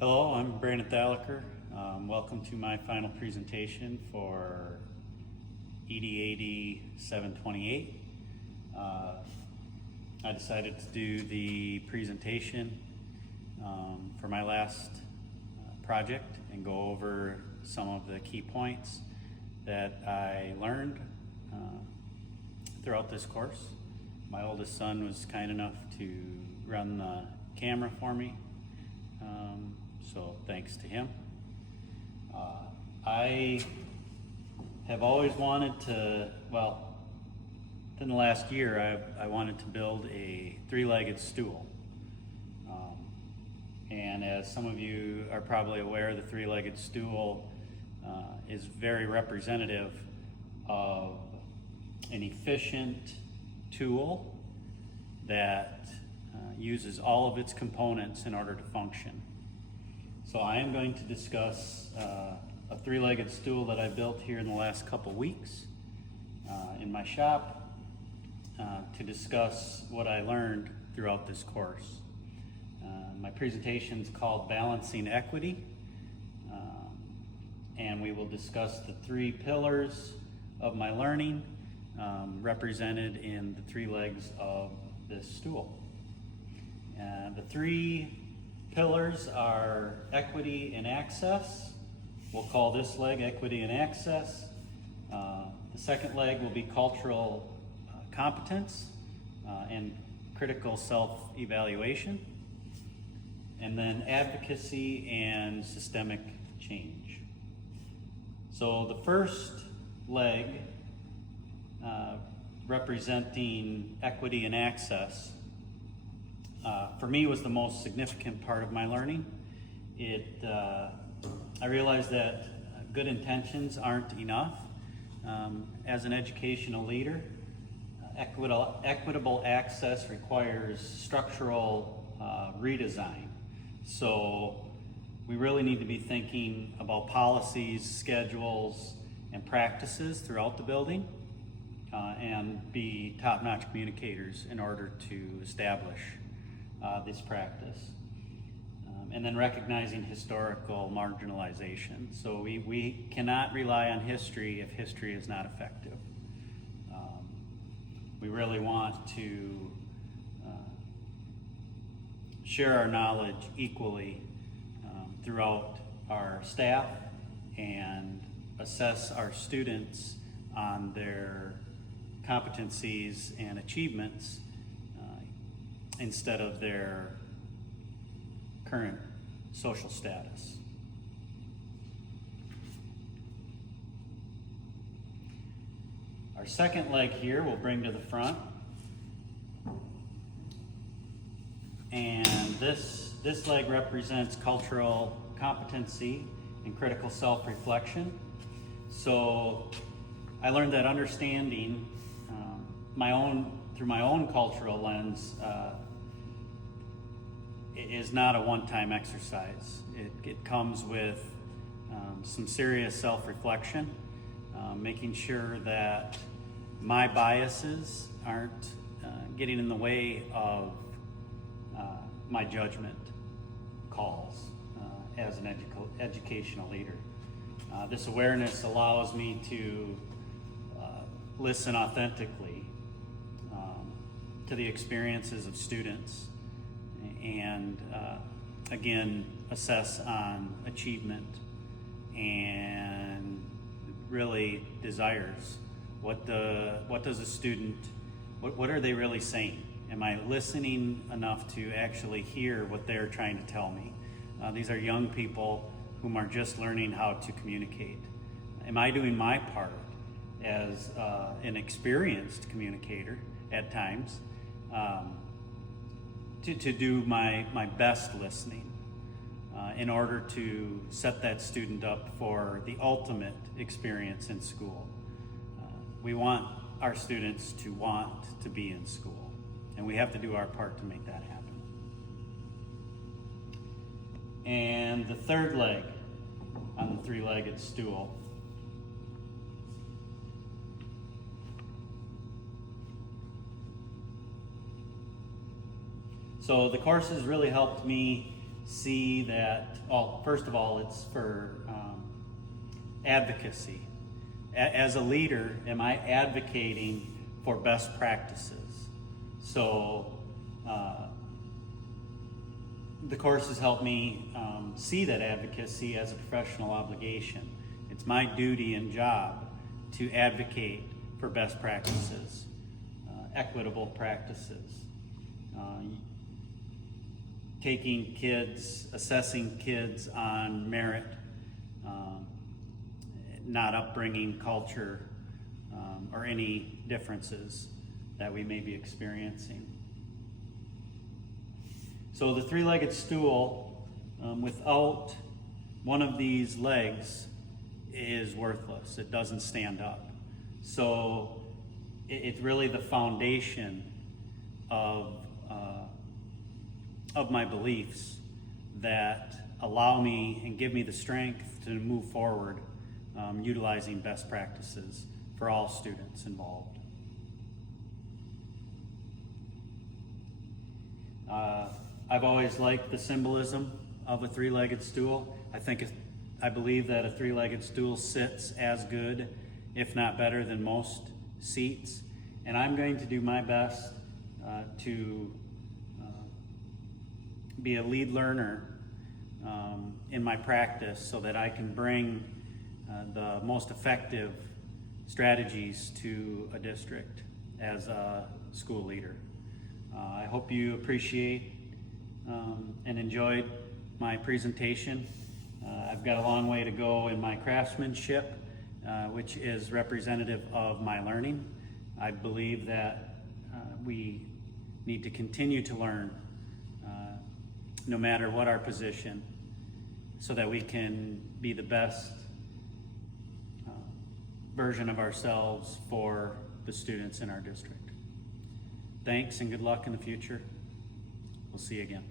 Hello, I'm Brandon Thalacker. Welcome to my final presentation for EDAD 728. I decided to do the presentation for my last project and go over some of the key points that I learned throughout this course. My oldest son was kind enough to run the camera for me. So thanks to him. I have always wanted to, well, in the last year, I wanted to build a three-legged stool. And as some of you are probably aware, the three-legged stool is very representative of an efficient tool that uses all of its components in order to function. So I am going to discuss a three-legged stool that I built here in the last couple weeks in my shop to discuss what I learned throughout this course. My presentation is called Balancing Equity, and we will discuss the three pillars of my learning represented in the three legs of this stool. The three pillars are equity and access. We'll call this leg equity and access. The second leg will be cultural competence and critical self-evaluation. And then advocacy and systemic change. So the first leg, representing equity and access, for me was the most significant part of my learning. I realized that good intentions aren't enough. As an educational leader, equitable access requires structural redesign. So we really need to be thinking about policies, schedules, and practices throughout the building and be top-notch communicators in order to establish this practice. And then recognizing historical marginalization. So we cannot rely on history if history is not effective. We really want to share our knowledge equally throughout our staff and assess our students on their competencies and achievements instead of their current social status. Our second leg here we'll bring to the front. And this leg represents cultural competency and critical self-reflection. So I learned that understanding through my own cultural lens is not a one-time exercise. It comes with some serious self-reflection, making sure that my biases aren't getting in the way of my judgment calls as an educational leader. This awareness allows me to listen authentically to the experiences of students and again assess on achievement and really desires. What does a student, what are they really saying? Am I listening enough to actually hear what they're trying to tell me? These are young people whom are just learning how to communicate. Am I doing my part as an experienced communicator at times to do my best listening in order to set that student up for the ultimate experience in school? We want our students to want to be in school, and we have to do our part to make that happen. And the third leg on the three-legged stool So the course has really helped me see that, well, first of all, it's for advocacy. As a leader, am I advocating for best practices? So the course has helped me see that advocacy as a professional obligation. It's my duty and job to advocate for best practices, equitable practices, taking kids, assessing kids on merit, not upbringing, culture, or any differences that we may be experiencing. So the three-legged stool, without one of these legs, is worthless. It doesn't stand up. So it's really the foundation of my beliefs that allow me and give me the strength to move forward, utilizing best practices for all students involved. I've always liked the symbolism of a three-legged stool. I believe that a three-legged stool sits as good, if not better, than most seats. And I'm going to do my best to be a lead learner in my practice so that I can bring the most effective strategies to a district as a school leader. I hope you appreciate and enjoyed my presentation. I've got a long way to go in my craftsmanship, which is representative of my learning. I believe that we need to continue to learn no matter what our position, so that we can be the best version of ourselves for the students in our district. Thanks and good luck in the future. We'll see you again.